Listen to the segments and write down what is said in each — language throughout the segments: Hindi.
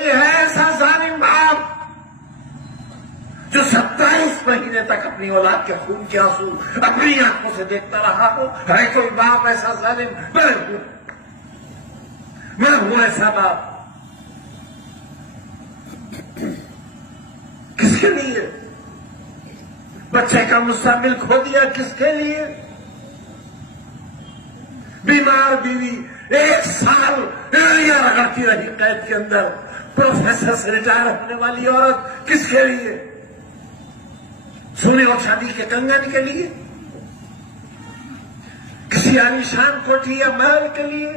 ये है ऐसा जालिम बाप जो 27 महीने तक अपनी औलाद के खून के आंसू अपनी आंखों से देखता रहा हो? है कोई बाप ऐसा जालिम? मैं हूं ऐसा बाप। किसके लिए? बच्चे का मुस्तकबिल खो दिया किसके लिए? बीमार बीवी 1 साल एड़ियां रगड़ती रही कैद के अंदर। प्रोफेसर से रिटायर होने वाली औरत किसके लिए? सोने और चांदी के कंगन के लिए? किसी आलीशान कोठी या महल के लिए?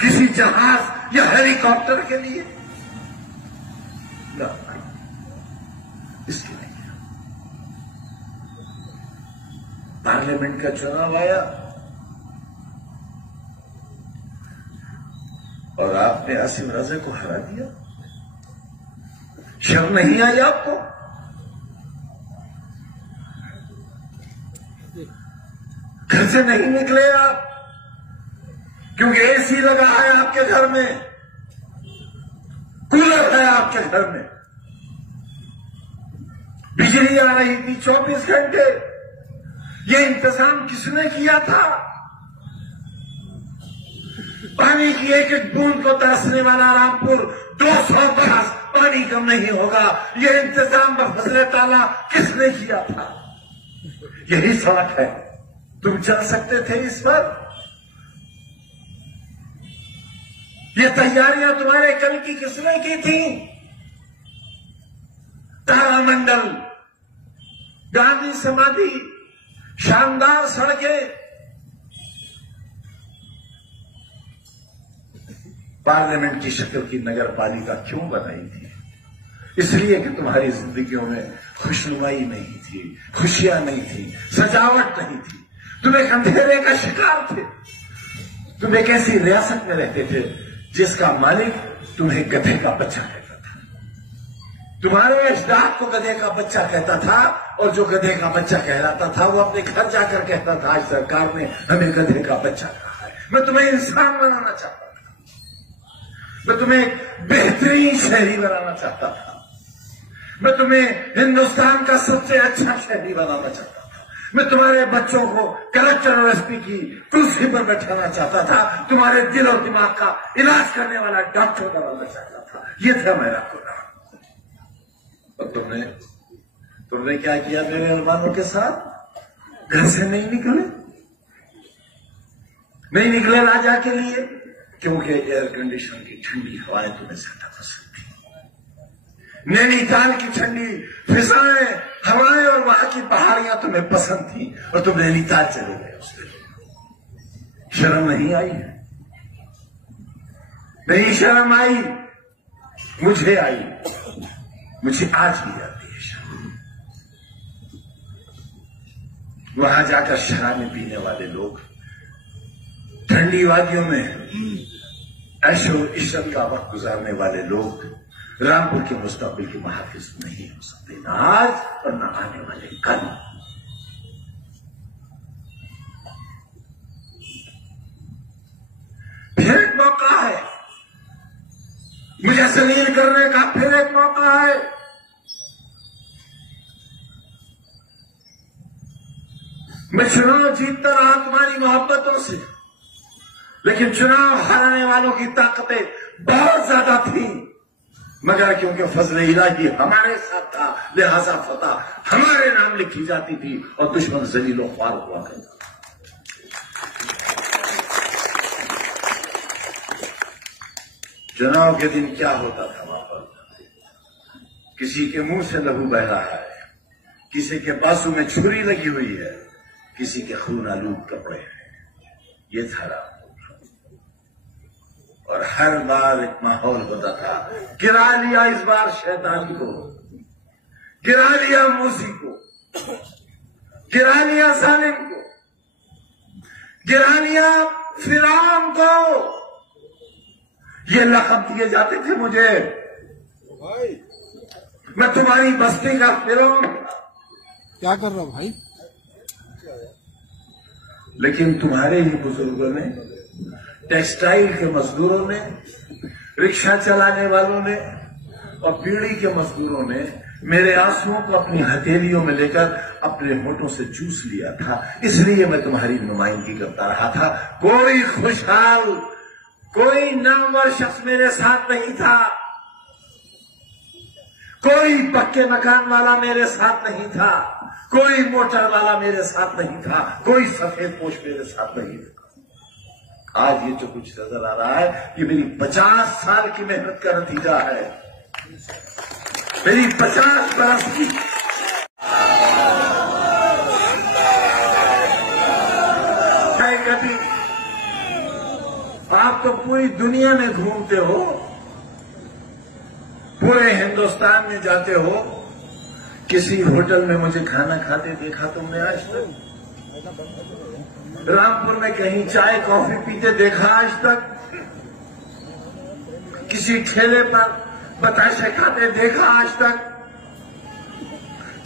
किसी जहाज या हेलीकॉप्टर के लिए? ना, इसके लिए। पार्लियामेंट का चुनाव आया और आपने आसिम रज़ा को हरा दिया। शर्म नहीं आई आपको? घर से नहीं निकले आप क्योंकि एसी लगा है आपके घर में, कूलर है आपके घर में, बिजली आ रही थी 24 घंटे। ये इंतजाम किसने किया था? पानी की एक एक बूंद को तरसने वाला रामपुर 200 बरस पानी कम नहीं होगा। ये इंतजाम बफजले ताला किसने किया था? यही सड़क है। तुम चल सकते थे इस पर? ये तैयारियां तुम्हारे कल की किसने की थी? तारामंडल, गांधी समाधि, शानदार सड़कें। पार्लियामेंट की शक्ल की नगर पालिका क्यों बनाई थी? इसलिए कि तुम्हारी जिंदगियों में खुशनुमाई नहीं थी, खुशियां नहीं थी, सजावट नहीं थी। तुम एक अंधेरे का शिकार थे। तुम एक ऐसी रियासत में रहते थे जिसका मालिक तुम्हें गधे का बच्चा कहता था। तुम्हारे अजदाद को गधे का बच्चा कहता था और जो गधे का बच्चा कहलाता था वो अपने घर जाकर कहता था आज सरकार ने हमें गधे का बच्चा कहा है। मैं तुम्हें इंसान बनाना चाहता था। मैं तुम्हें बेहतरीन शहरी बनाना चाहता था। मैं तुम्हें हिंदुस्तान का सबसे अच्छा शहरी बनाना चाहता था। मैं तुम्हारे बच्चों को कलेक्टर और एसपी की कुर्सी पर बैठाना चाहता था। तुम्हारे दिल और दिमाग का इलाज करने वाला डॉक्टर बनाना चाहता था। ये था मेरा खुदा। और तुमने क्या किया मेरे अरमानों के साथ? घर से नहीं निकले राजा के लिए, क्योंकि एयर कंडीशन की ठंडी हवाएं तुम्हें ज्यादा पसंद थी। नैनीताल की ठंडी फिजाएं, हवाएं और वहां की पहाड़ियां तुम्हें पसंद थी और तुम नैनीताल चले गए। उस दिन शर्म नहीं आई? नहीं शर्म आई? मुझे आई। मुझे आज भी आती है शर्म। वहां जाकर शराबें पीने वाले लोग, ठंडी वादियों में ऐशो इशरत का वक्त गुजारने वाले लोग रामपुर के मुस्तकबिल के मुहाफिज नहीं हो सकते, न आज और न आने वाले कल। फिर एक मौका है, मुझे जलील करने का फिर एक मौका है। मैं चुनाव जीतता रहा तुम्हारी मोहब्बतों से, लेकिन चुनाव हराने वालों की ताकतें बहुत ज्यादा थी। मगर क्योंकि फजल इलाही हमारे साथ था, लिहाजा फतह हमारे नाम लिखी जाती थी और दुश्मन जलीलो ख्वार हुआ करता। चुनाव के दिन क्या होता था वहां पर? किसी के मुंह से लहू बह रहा है, किसी के बाजू में छुरी लगी हुई है, किसी के खून आलूद कपड़े हैं। ये था रामपुर। और हर बार एक माहौल होता था, गिरा लिया इस बार शैतानी को, गिरा लिया मूसी को, गिरा लिया जालिम को, गिरा लिया फिरौन को। ये लक़ब दिए जाते थे मुझे। मैं तुम्हारी बस्ती का फिरौन था। क्या कर रहा हूं भाई? लेकिन तुम्हारे ही बुजुर्गों ने, टेक्सटाइल के मजदूरों ने, रिक्शा चलाने वालों ने और बीड़ी के मजदूरों ने मेरे आंसुओं को अपनी हथेलियों में लेकर अपने होठों से चूस लिया था। इसलिए मैं तुम्हारी नुमाइंदगी करता रहा था। कोई खुशहाल, कोई नामवर शख्स मेरे साथ नहीं था, कोई पक्के मकान वाला मेरे साथ नहीं था, कोई मोटर वाला मेरे साथ नहीं था, कोई सफेद पोश मेरे साथ नहीं था। आज ये जो कुछ नजर आ रहा है ये मेरी 50 साल की मेहनत का नतीजा है, मेरी 50 बरस की। कभी आप तो पूरी दुनिया में घूमते हो, पूरे हिंदुस्तान में जाते हो, किसी होटल में मुझे खाना खाते देखा तुमने आज तक? रामपुर में कहीं चाय कॉफी पीते देखा आज तक? किसी ठेले पर बताशे खाते देखा आज तक?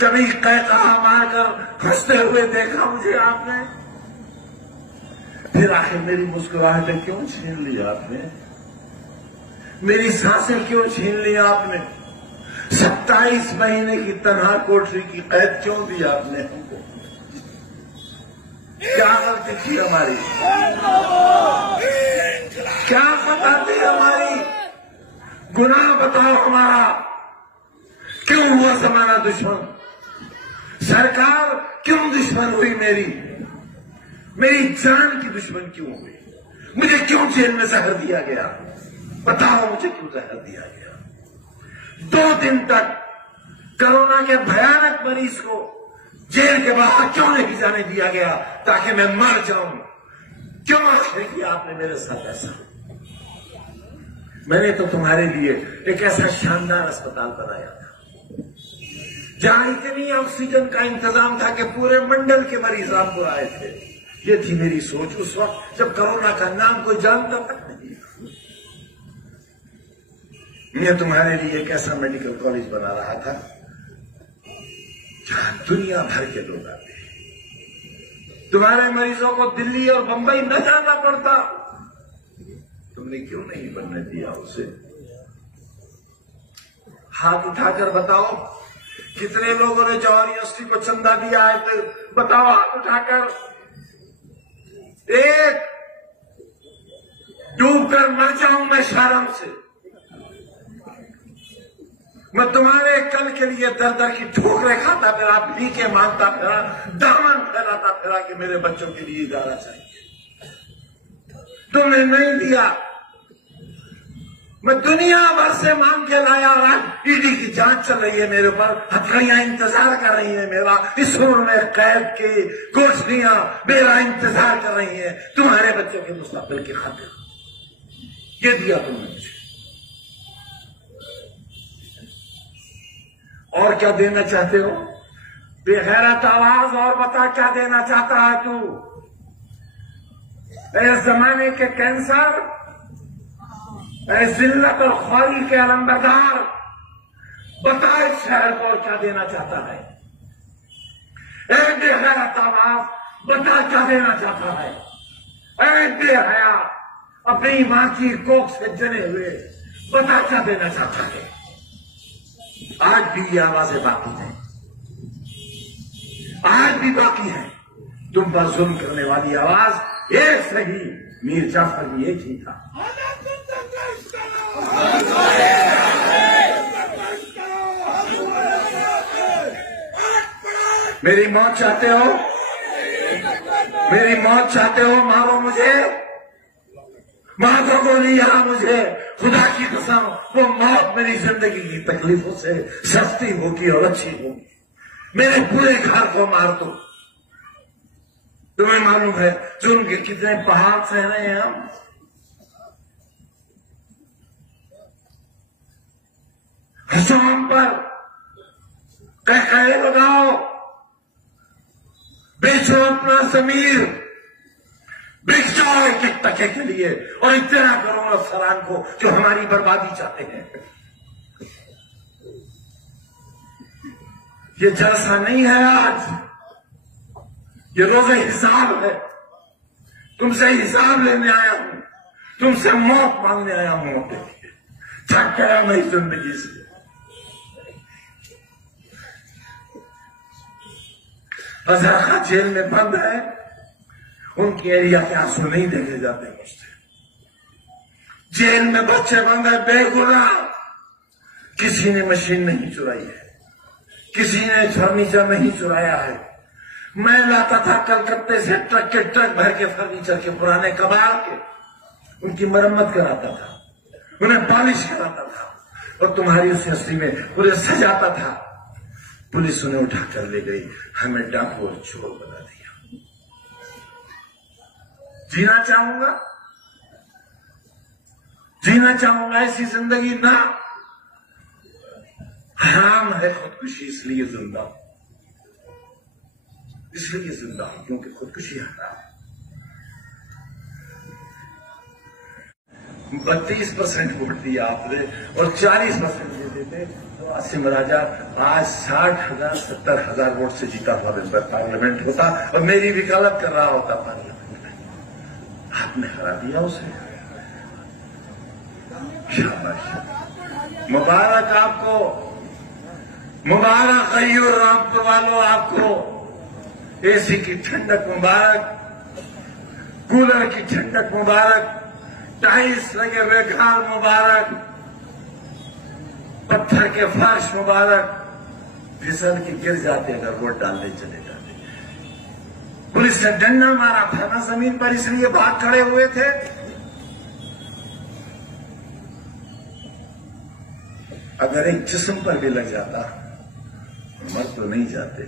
कभी कहकहा मारकर हंसते हुए देखा मुझे आपने? फिर आखिर मेरी मुस्कुराहटें क्यों छीन ली आपने? मेरी सांसें क्यों छीन ली आपने? 27 महीने की तनहा कोठरी की कैद क्यों दी आपने हमको? क्या गलती थी हमारी? क्या खता थी हमारी? गुनाह बताओ हमारा। क्यों हुआ हमारा दुश्मन? सरकार क्यों दुश्मन हुई मेरी? मेरी जान की दुश्मन क्यों हुई? मुझे क्यों जेल में जहर दिया गया? बताओ मुझे क्यों जहर दिया गया? 2 दिन तक कोरोना के भयानक मरीज को जेल के बाहर क्यों नहीं जाने दिया गया ताकि मैं मर जाऊं? क्यों आखिर किया आपने मेरे साथ ऐसा? मैंने तो तुम्हारे लिए एक ऐसा शानदार अस्पताल बनाया था जहां इतनी ऑक्सीजन का इंतजाम था कि पूरे मंडल के मरीज रामपुर आए थे। ये थी मेरी सोच उस वक्त जब कोरोना का नाम कोई जानता तक नहीं था। मैं तुम्हारे लिए एक ऐसा मेडिकल कॉलेज बना रहा था जहां दुनिया भर के लोग आते हैं। तुम्हारे मरीजों को दिल्ली और बंबई न जाना पड़ता। तुमने क्यों नहीं बनने दिया उसे? हाथ उठाकर बताओ कितने लोगों ने जवाहर यूनिवर्सिटी को चंदा दिया है? तो बताओ हाथ उठाकर। एक डूबकर मर जाऊं मैं शर्म से। मैं तुम्हारे कल के लिए दर दर की ठोकरें खाता फिरा, भीखे मांगता फिरा, दामन फैलाता फिरा कि मेरे बच्चों के लिए जाना चाहिए। तुमने नहीं दिया। मैं दुनिया भर से मांग के लाया और आज ईडी की जांच चल रही है मेरे ऊपर। हथकड़ियां इंतजार कर रही हैं मेरा। इस उम्र में कैद की कोठरियां मेरा इंतजार कर रही हैं तुम्हारे बच्चों के मुस्तकबिल की खातिर। ये दिया तुमने मुझे। और क्या देना चाहते हो? बेगैरत आवाज और बता क्या देना चाहता है तू? इस जमाने के कैंसर, जिल्लत और ख्वारी के अलंबरदार, बता इस शहर को और क्या देना चाहता है? बेगैरत आवाज बता क्या देना चाहता है? बेहया अपनी मां की कोख से जने हुए बता क्या देना चाहता है? आज भी ये आवाजें बाकी हैं, आज भी बाकी है। तुम पर जुल्म करने वाली आवाज एक सही मीर जाफर भी एक ही था। मेरी मौत चाहते हो? मेरी मौत चाहते हो? मारो मुझे, मार दो गोली यहां मुझे। खुदा की कसम वो मौत मेरी जिंदगी की तकलीफों से सस्ती होगी और अच्छी होगी। मेरे पूरे घर को मार दो। तुम्हें मालूम है जुर्म के कितने पहाड़ सह रहे हैं हम? हंसो हम पर, कहे लगाओ, बेचो अपना जमीर, बिक जाओ एक एक टके के लिए और इतना करो अफसरान को जो हमारी बर्बादी चाहते हैं। ये जलसा नहीं है आज, ये रोज़े हिसाब है। तुमसे हिसाब लेने आया हूं, तुमसे मौत मांगने आया हूं अपने लिए। थक गया मैं इस जिंदगी से। हजारा जेल में बंद है, उनके एरिया के आंसू नहीं देखे जाते मुझसे। जेल में बच्चे बंद है बेगुनाह, किसी ने मशीन नहीं चुराई है, किसी ने फर्नीचर नहीं चुराया है। मैं लाता था कलकत्ते से ट्रक के ट्रक भर के फर्नीचर के पुराने कबाड़ के, उनकी मरम्मत कराता था, उन्हें पॉलिश कराता था और तुम्हारी उस हस्ती में पूरे सजाता था। पुलिस उन्हें उठाकर ले गई, हमें डाकू और चोर बना दिया। जीना चाहूंगा ऐसी जिंदगी ना। हराम है खुदकुशी, इसलिए जिंदा हूं क्योंकि खुदकुशी हराम। 32% वोट दिया आपने और 40% देते थे तो आसिम राजा आज 60,000 70,000 वोट से जीता हुआ मेंबर पार्लियामेंट होता और मेरी वकालत कर रहा होता पार्लियामेंट में। आपने हरा दिया उसे। शाबाश, मुबारक आपको, मुबारक गयूर रामपुर वालों आपको। एसी की ठंडक मुबारक, कूलर की ठंडक मुबारक, टाइल्स लगे हुए घर मुबारक, पत्थर के फर्श मुबारक। फिसल के गिर जाते अगर वोट डालने चले जाते। पुलिस ने डंडा मारा था ना जमीन पर, इसलिए भाग खड़े हुए थे। अगर एक जिस्म पर भी लग जाता मर तो नहीं जाते।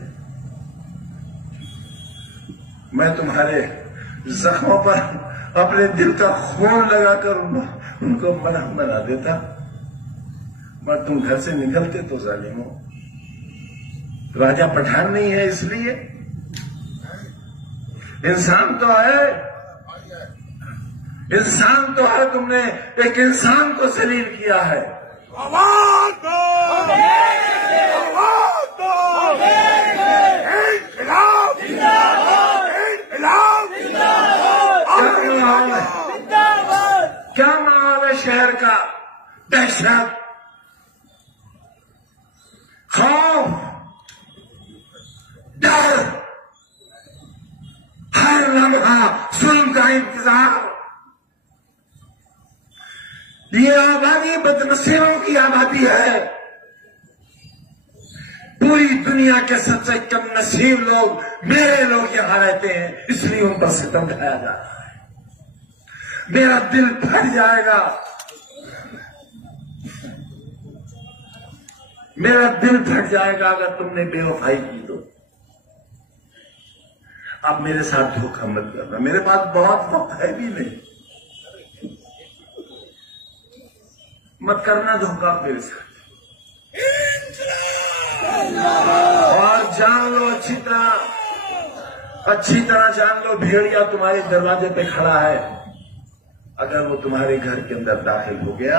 मैं तुम्हारे जख्मों पर अपने दिल का खून लगाकर उनको मरहम बना देता, मगर तुम घर से निकलते तो जालिमो। राजा पठान नहीं है इसलिए, इंसान तो है, इंसान तो है। तुमने एक इंसान को जलील किया है। आवाज दो, आवाज दो, इन्कलाब जिंदाबाद, इन्कलाब जिंदाबाद। क्या माहौल है शहर का? दहशत, खौफ, डर, हर लम्हा जुल्म का इंतजार। ये आबादी बदनसीबों की आबादी है। पूरी दुनिया के सबसे कम नसीब लोग मेरे लोग यहां रहते हैं, इसलिए उन पर सितम ढाया जा रहा है। मेरा दिल फट जाएगा, मेरा दिल फट जाएगा अगर तुमने बेवफाई की तो। अब मेरे साथ धोखा मत करना, मेरे पास बहुत वक्त है भी नहीं। मत करना धोखा मेरे साथ। और जान लो अच्छी तरह जान लो, भेड़िया तुम्हारे दरवाजे पे खड़ा है। अगर वो तुम्हारे घर के अंदर दाखिल हो गया,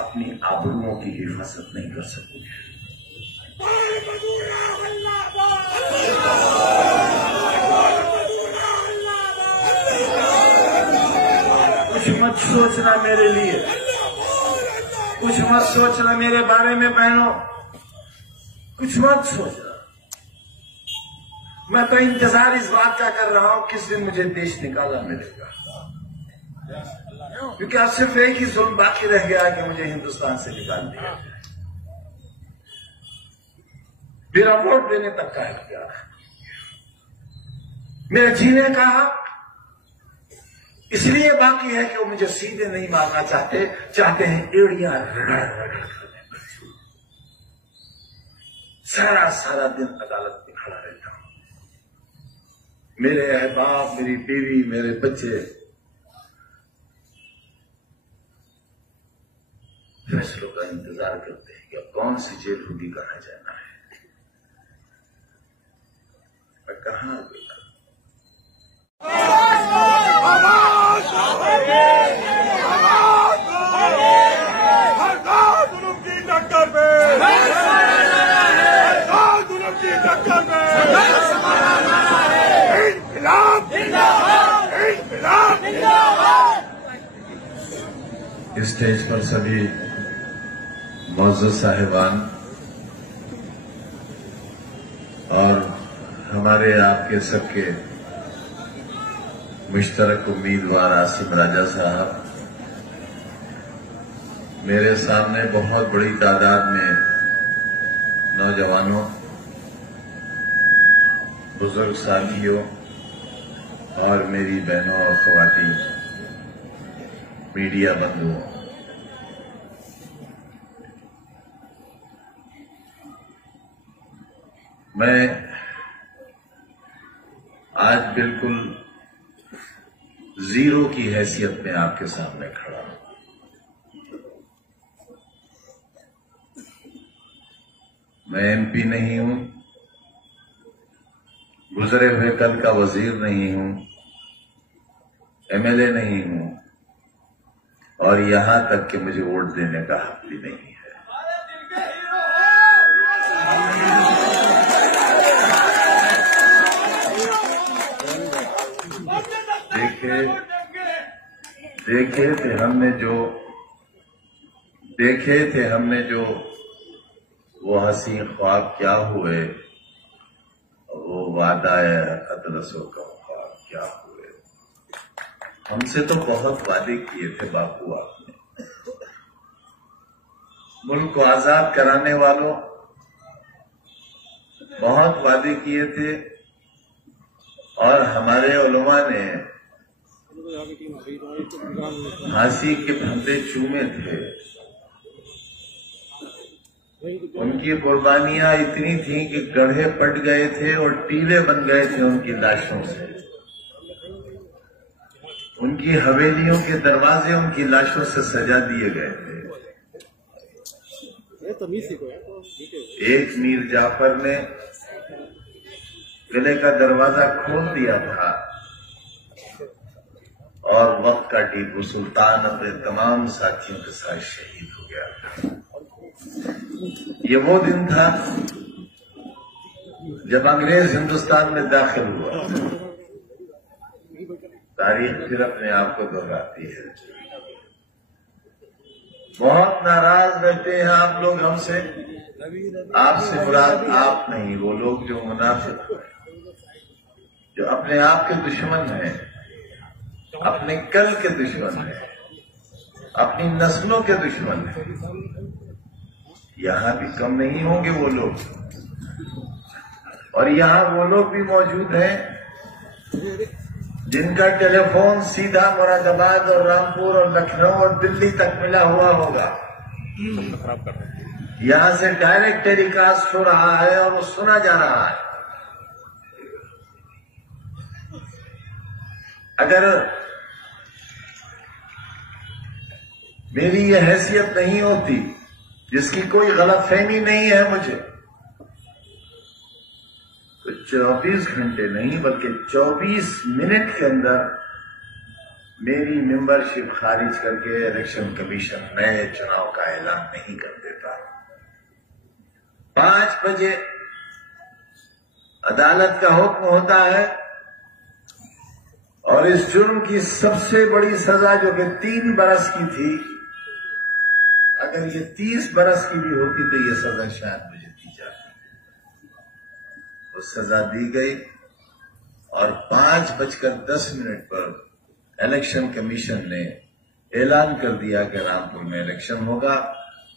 अपनी आबरूओं की हिफाजत नहीं कर सकोगे। कुछ मत सोचना मेरे लिए, कुछ मत सोचना मेरे बारे में बहनों, कुछ मत सोचना। मैं तो इंतजार इस बात का कर रहा हूं किस दिन मुझे देश निकाला मिलेगा, क्योंकि अब सिर्फ एक ही जुल्म बाकी रह गया कि मुझे हिंदुस्तान से निकाल दिया जाए। मेरा वोट देने तक का इख्तियार है, मेरे जीने का हक इसलिए बाकी है कि वो मुझे सीधे नहीं मारना चाहते हैं एड़ियां रगड़ सारा दिन अदालत में खड़ा रहता हूं। मेरे अहबाब, मेरी बीवी, मेरे बच्चे फैसलों का इंतजार करते हैं कि अब कौन सी जेल होगी, कहां जाना है। मैं कहां गया? स्टेज पर सभी मौजूद साहिबान और हमारे आपके सबके मुश्तरक उम्मीदवार आसिम राजा साहब, मेरे सामने बहुत बड़ी तादाद में नौजवानों, बुजुर्ग साथियों और मेरी बहनों और ख्वातीन मीडिया बंधुओं, मैं आज बिल्कुल जीरो की हैसियत में आपके सामने खड़ा हूं। मैं एमपी नहीं हूं, गुजरे हुए कल का वजीर नहीं हूं, एमएलए नहीं हूं और यहां तक कि मुझे वोट देने का हक भी नहीं है। देखे थे हमने जो वो हसी ख्वाब क्या हुए, वो वादा अदरसों का ख्वाब क्या हुए। हमसे तो बहुत वादे किए थे बापू आपने, मुल्क को आजाद कराने वालों, बहुत वादे किए थे और हमारे उलमा ने फांसी के फंदे चूमे थे। उनकी कुर्बानियां इतनी थीं कि गड्ढे पट गए थे और टीले बन गए थे उनकी लाशों से। उनकी हवेलियों के दरवाजे उनकी लाशों से सजा दिए गए थे। एक मीर जाफर ने किले का दरवाजा खोल दिया था और वक्त का टीपू सुल्तान अपने तमाम साथियों के साथ शहीद हो गया था। ये वो दिन था जब अंग्रेज हिंदुस्तान में दाखिल हुआ। तारीख फिर अपने आप को दोहराती है। बहुत नाराज रहते हैं आप लोग हमसे। आपसे मुराद आप नहीं, वो लोग जो मुनाफिक हैं, जो अपने आप के दुश्मन हैं, अपने कल के दुश्मन हैं, अपनी नस्लों के दुश्मन हैं। यहां भी कम नहीं होंगे वो लोग, और यहां वो लोग भी मौजूद हैं जिनका टेलीफोन सीधा मुरादाबाद और रामपुर और लखनऊ और दिल्ली तक मिला हुआ होगा। यहां से डायरेक्ट टेलीकास्ट हो रहा है और वो सुना जा रहा है। अगर मेरी ये हैसियत नहीं होती, जिसकी कोई गलतफहमी नहीं है मुझे, तो 24 घंटे नहीं बल्कि 24 मिनट के अंदर मेरी मेंबरशिप खारिज करके इलेक्शन कमीशन नए चुनाव का ऐलान नहीं कर देता। 5 बजे अदालत का हुक्म होता है और इस जुर्म की सबसे बड़ी सजा जो कि 3 बरस की थी, अगर ये 30 बरस की भी होती तो ये सजा शायद मुझे दी जाती। वो सजा दी गई और 5:10 पर इलेक्शन कमीशन ने ऐलान कर दिया कि रामपुर में इलेक्शन होगा।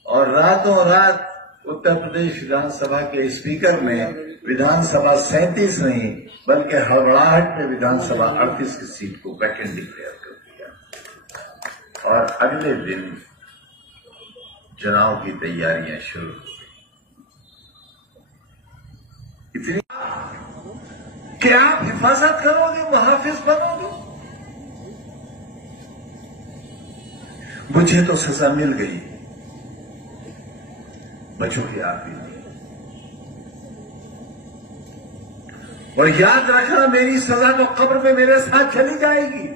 और रातों रात उत्तर प्रदेश विधानसभा के स्पीकर ने विधानसभा 37 नहीं बल्कि हड़बड़ाहट में विधानसभा 38 की सीट को वैकेंट डिक्लेयर कर दिया और अगले दिन चुनाव की तैयारियां शुरू हो गई। इतनी कि आप हिफाजत करोगे, मुहाफिज बनोगे। मुझे तो सजा मिल गई, बचोगे आप भी नहीं। और याद रखना, मेरी सजा तो कब्र में मेरे साथ चली जाएगी,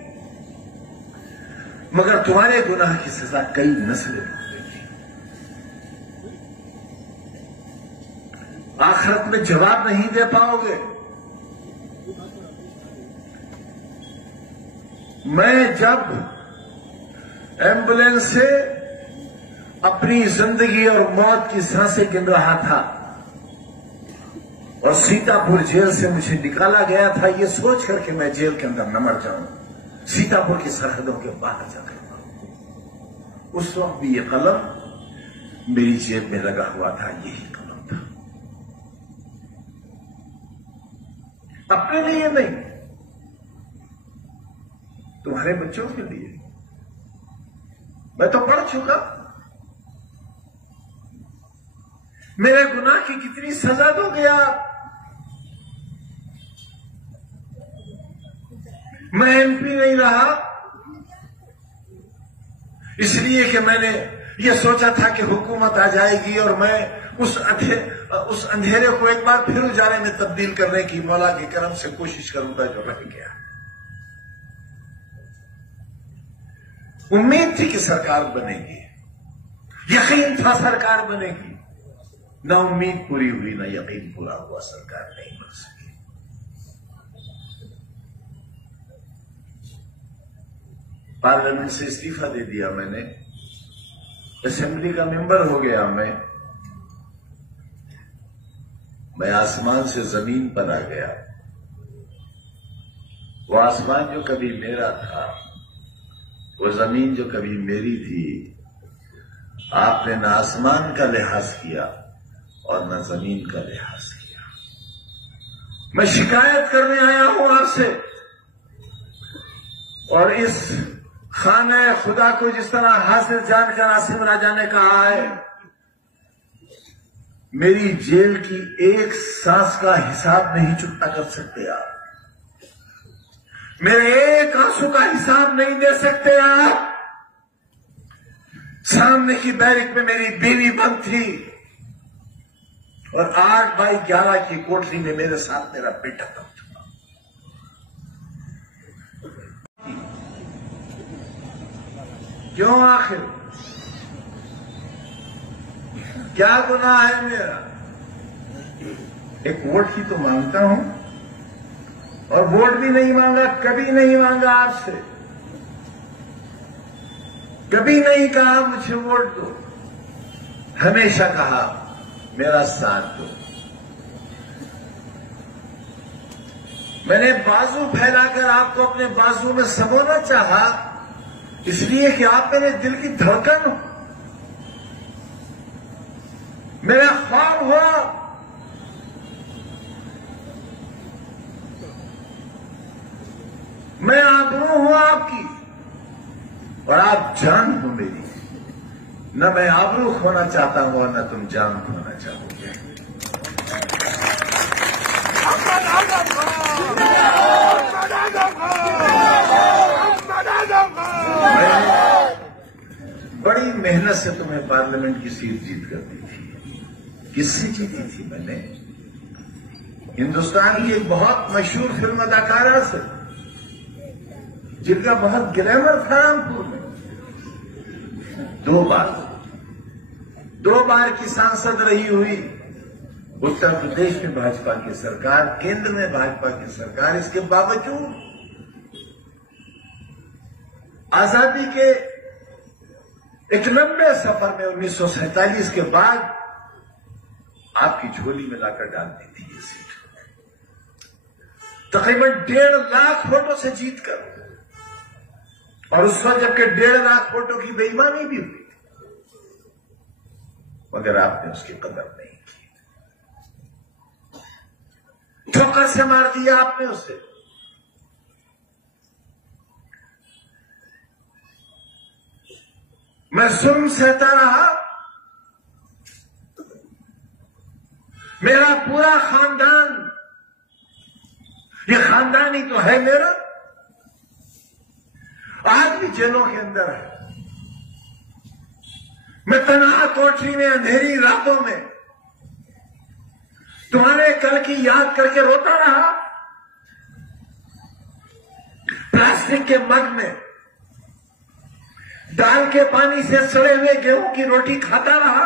मगर तुम्हारे गुनाह की सजा कई नस्लें भुगतेंगी। आखिरत में जवाब नहीं दे पाओगे। मैं जब एम्बुलेंस से अपनी जिंदगी और मौत की सांसें गिन रहा था और सीतापुर जेल से मुझे निकाला गया था ये सोच करके मैं जेल के अंदर न मर जाऊं, सीतापुर की सरहदों के बाहर जाकर मरूं। उस वक्त भी ये कलम मेरी जेब में लगा हुआ था, यही कलम था। अपने लिए नहीं, तुम्हारे बच्चों के लिए। मैं तो पढ़ चुका, मेरे गुनाह की कितनी सजा दोगे आप? मैं एमपी नहीं रहा इसलिए कि मैंने ये सोचा था कि हुकूमत आ जाएगी और मैं उस अंधेरे को एक बार फिर उजाले में तब्दील करने की मौला के करम से कोशिश करूंगा जो रह गया। उम्मीद थी कि सरकार बनेगी, यकीन था सरकार बनेगी, ना उम्मीद पूरी हुई ना यकीन पूरा हुआ, सरकार नहीं बन सकी। पार्लियामेंट से इस्तीफा दे दिया मैंने, असेंबली का मेंबर हो गया मैं आसमान से जमीन पर आ गया। वो आसमान जो कभी मेरा था, वो जमीन जो कभी मेरी थी, आपने न आसमान का लिहाज किया और न जमीन का लिहाज किया। मैं शिकायत करने आया हूं आपसे, और इस खाने खुदा को जिस तरह हासिल जानकर आसिम राजा ने कहा है, मेरी जेल की एक सांस का हिसाब नहीं चुकता कर सकते आप, मेरे एक आंसू का हिसाब नहीं दे सकते आप। सामने की बैरिक में मेरी बीवी बंद थी और 8x11 की कोठरी में मेरे साथ मेरा बेटा बंद था। क्यों आखिर क्या गुनाह है मेरा? एक वोट ही तो मांगता हूं, और वोट भी नहीं मांगा, कभी नहीं मांगा आपसे, कभी नहीं कहा मुझे वोट दो, हमेशा कहा मेरा साथ दो। मैंने बाजू फैलाकर आपको अपने बाजू में समोना चाहा, इसलिए कि आप मेरे दिल की धड़कन हो, मेरा ख्वाब हो। मैं आबरू हूं आपकी और आप जान हो मेरी। न मैं आबरू खोना चाहता हूं और न तुम जान खोना चाहोगे। बड़ी मेहनत से तुम्हें पार्लियामेंट की सीट जीत कर दी थी। किससे जीती थी मैंने? हिंदुस्तान की एक बहुत मशहूर फिल्म अदाकारा से, जिनका बहुत ग्लैमर था रामपुर में। 2 बार की सांसद रही हुई, उत्तर प्रदेश में भाजपा की सरकार, केंद्र में भाजपा की सरकार। इसके बावजूद आजादी के एक लंबे सफर में 1947 के बाद आपकी झोली में लाकर डाल दी थी ये सीट, तकरीबन 1.5 लाख वोटों से जीतकर। और उस वक्त जबकि 1.5 लाख वोटों की बेईमानी भी हुई थी, मगर आपने उसकी कदर नहीं की, ठोकर से मार दिया आपने उसे। मैं जुल्म सहता रहा, मेरा पूरा खानदान, ये खानदान ही तो है मेरा, आज भी जेलों के अंदर है। मैं तन्हा कोठरी में अंधेरी रातों में तुम्हारे कल की याद करके रोता रहा, प्लास्टिक के मग में डाल के पानी से सड़े हुए गेहूं की रोटी खाता रहा।